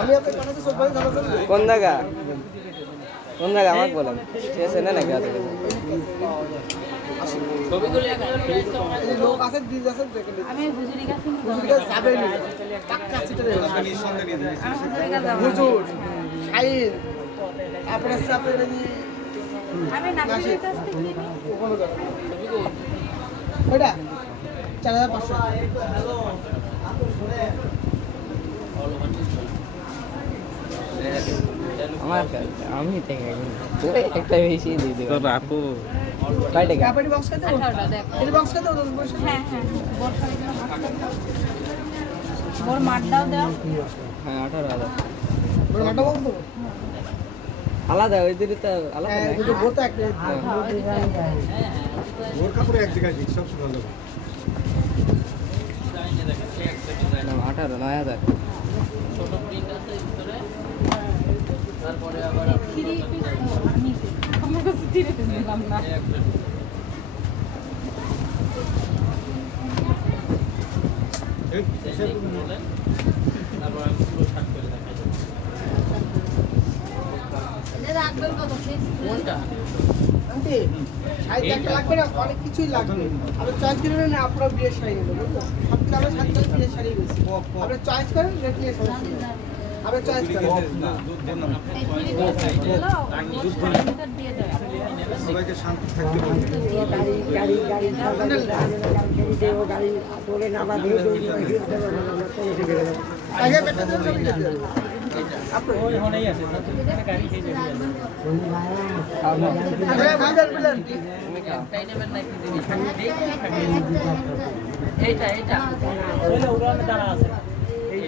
আমি কোন জায়গা? কোন জায়গা? আমাকে বলেন। ঠিক আছে না নাকি নিন আমি হুজুরি গাছ কিনবো আমি থেকে আমার কাছে আমি থেকে একটা বেশি দিয়ে দেবো। রাখো কয় টাকা? কাপড়ি বক্স খেতে আঠারোটা দেখ। এই বক্স ওদের বসে হ্যাঁ হ্যাঁ বর্ষার মাঠ দাও। দাও। হ্যাঁ আঠারো হাজার। বড় মাটা বক্স আলাদা ওই দিকে তো আলাদা হ্যাঁ? দুটো বোতা একটা ওর কাপড়ে এক জায়গায় সব ভালো আঠারো নয় হাজার। থ্রি পিস নিচে আমার না। আন্টি শাড়ি একটা লাগবে না অনেক কিছুই লাগবে। আপনি চয়েস করে নেন আপনার বিয়ের শাড়ি নেবেন বুঝলো সাত বিয়ের শাড়ি আপনি চয়েস করেন রেট নিয়ে সবাইকে শান্তি থাকতে দেন আগে বুঝলেন বুঝলেন তুমি খাও আচ্ছা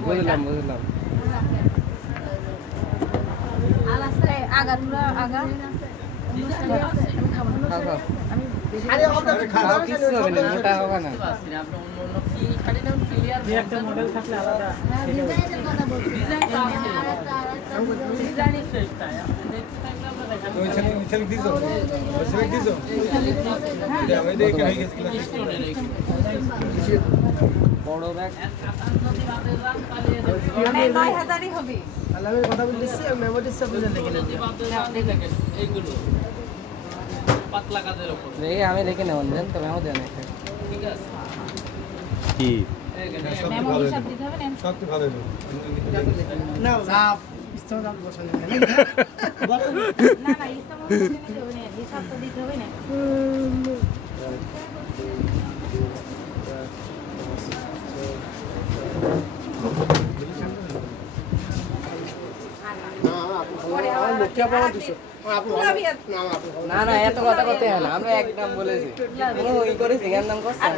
বুঝলাম বুঝলাম আর আছে আগা তুরা আগা খাও খাও আমি বেশি আরে আমরা খাও কিছু হবে না মোটা হবে না ওই ছেলে ওই ছেলে দিছো? দিছো দেখে গেছিল বড় ব্যাগ। মানে কথা বলতেছি আমি মেমোরি সব বুঝে লিখে নেব দেখে আমি লিখে নেব দেন তো মেমো দেন একটা কি? মেমো হিসাব দিতে হবে না সব ভালো না না। না এত কথা করতে হয় না। আমরা একদম বলেছি। কোনো ই করেছি জ্ঞান নাম করছে।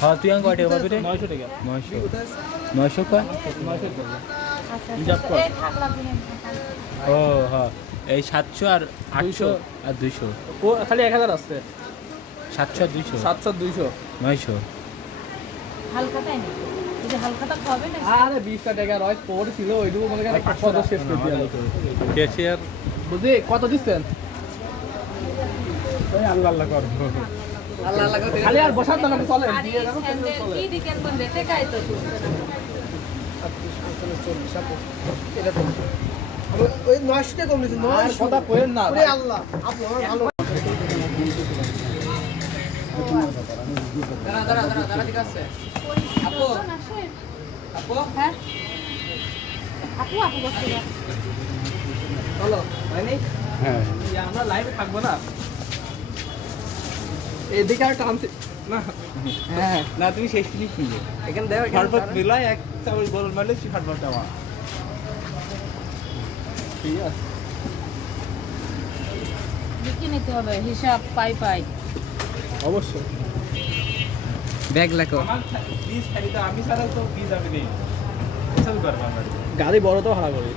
হ্যাঁ তুই আমি কয় টাকা পাবি রে? নয়শো টাকা। নয়শো। নয়শো কয়? আচ্ছা আচ্ছা ও হ্যাঁ। এই সাতশো আর আটশো আর দুইশো। খালি এক হাজার আসছে। সাতশো আর দুইশো। সাতশো দুইশো। নয়শো। হালকাটাই না? আরে বিশটা টাকা রয় পর ছিল ওইটুকু মনে করেন কত শেষ করে দিয়ে ক্যাশিয়ার। বুঝলি কত দিচ্ছেন? আল্লাহ আল্লাহ করো আল্লাহ আল্লাহ করে। খালি আর বসার জন্য চলে। আর দিয়ে এই যাব স্যান্ডেল কি দিকেন কোন দেখে কাই তো এটা তো আমি ওই নয়শোটা কম নিয়েছি কথা কইেন না। আল্লাহ আপু ভালো দাঁড়া দাঁড়া দাঁড়া দাঁড়া ঠিক আছে। আপু আপু। হ্যাঁ? আপু আপু বসে চলো হয়নি? হ্যাঁ। আমরা লাইভে থাকব না। এদিকে আর টানতে না। হ্যাঁ। না তুমি শেষ ফিনিশ এখানে ফাটফাট দাঁড়াও। মিলাই একটা ওই গোল মারলে আমার ঠিক আছে। লিখে নিতে হবে হিসাব পাই পাই। অবশ্যই। ব্যাগ লেখো। বীজ খালি তো আমি ছাড়া তো বীজ আমি নেই। গাড়ি বড় তো ভাড়া করি।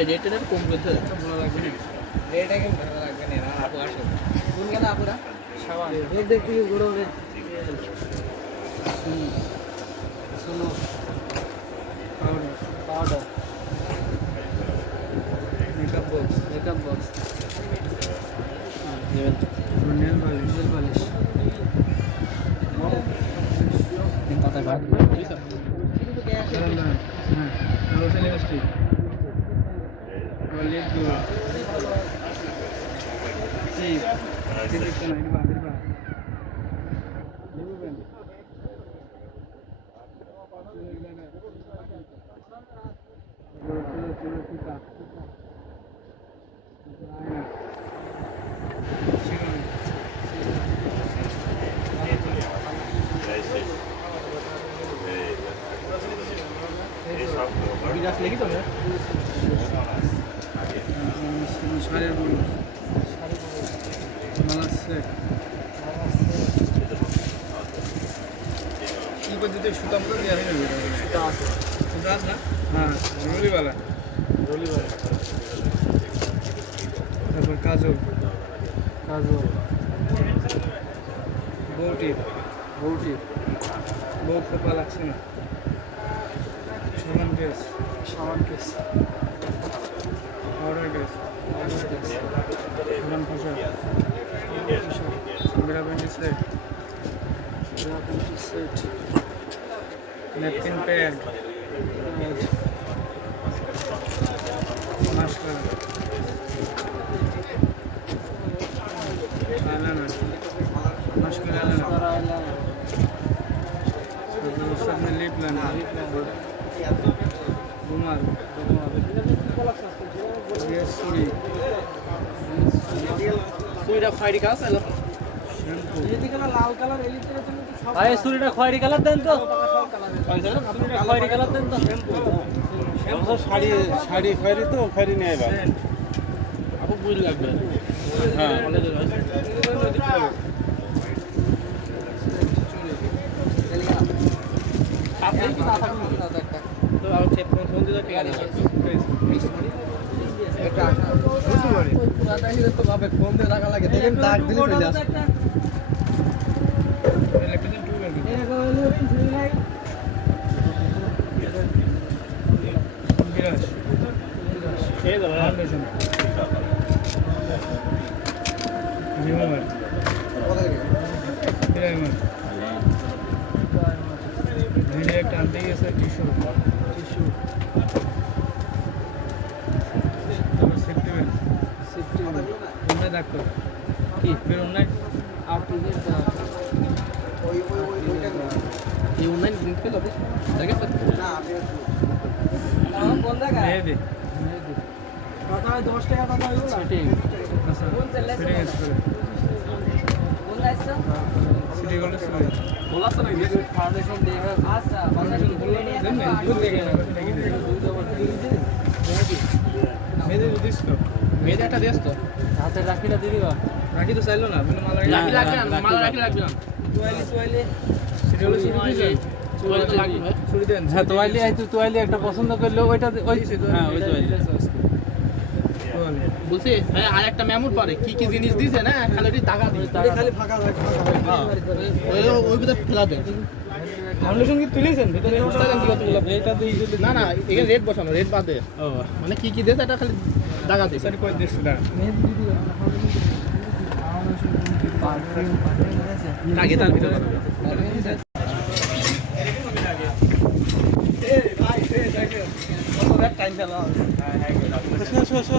রেটের কম করতে ভালো লাগবে না? এটা কিন্তু ভালো লাগবে না আপু আসো। কোন গেল আপুরা শুনো powder makeup box makeup box দিবা লেগে বড় মালা সেট কি পদ্ধতি সুতা মতো দেওয়া হয়ে সুতা আছে সুতা আছে হ্যাঁ কাজল কাজল বউটি বউটি বউ খোপা লাগছে না সামান case 76 76 napkin pad master alana master alana सब में लिप लेना घुमा घुमा ये सुई सुई का फाइट का चलो আরে সুরিটা খয়েরি কালার দেন তো। খয়েরি কালার দেন তো। শাড়ি শাড়ি খয়েরি তো খয়েরি নিয়ে আইবা আপু বুঝ লাগবে। হ্যাঁ। তো আর ফোন দিলে ঠিক আছে ফোন দিয়ে রাখা লাগে দেখেন দাগ দিলে চলে আসে ইলেকট্রিশিয়ান টু বের এরকম হলো কিছু নাই বিরাজ এই দাও ফাউন্ডেশন রিমুভার প্রাইমার ভেঙে একটা আনতে গেছে টিস্যু টিস্যু তারপর সেফটি বেল্ট সেফটি বেল্ট অন্যায় ডাক্তার ফের অন্যায় ওই ওই ওই না অনলাইন লিঙ্ক পেল দেখে না আমি কোন জায়গায়? মেহেদি কথা হয় দশ টাকা কথা হইল না সিটি আচ্ছা সিটি গেছে কোন যাইছো সিটি কলেজ সিটি বলা তো নাই ফাউন্ডেশন দিয়ে আচ্ছা ফাউন্ডেশন দিয়ে দেন না দুধ দেখে না দেখে মেয়েদের দিস তো। মেয়েদের একটা দিস তো। হাতে রাখিটা দিয়ে দিবা। রাখি তো চাইলো না আপনি মালা রাখি রাখি লাগবে না, মালা রাখি লাগবে না তোয়ালি তোয়ালি সিটি কলেজ সিটি তোয়ালি লাগবে। ছুরি দেন হ্যাঁ তোয়ালি আইতো তোয়ালি একটা পছন্দ করলে ওইটা ওই হ্যাঁ ওই তোয়ালি। বলছি হ্যাঁ আর একটা মেমোর পারে কি কি জিনিস দিছে না খালি টাকা দিছে। খালি ফাঁকা থাকে ফাঁকা ওই ওই ফেলা দেন। ফাউন্ডেশন কি তুলেছেন? ভিতরে বুঝতে কি কতগুলো? এটা যদি না না এখানে রেট বসানো রেট বাদে। ও। মানে কি কি দিয়েছে এটা খালি টাকা দিছে সরি না আগে তার ভিতরে টাইম পেলাম? Show show show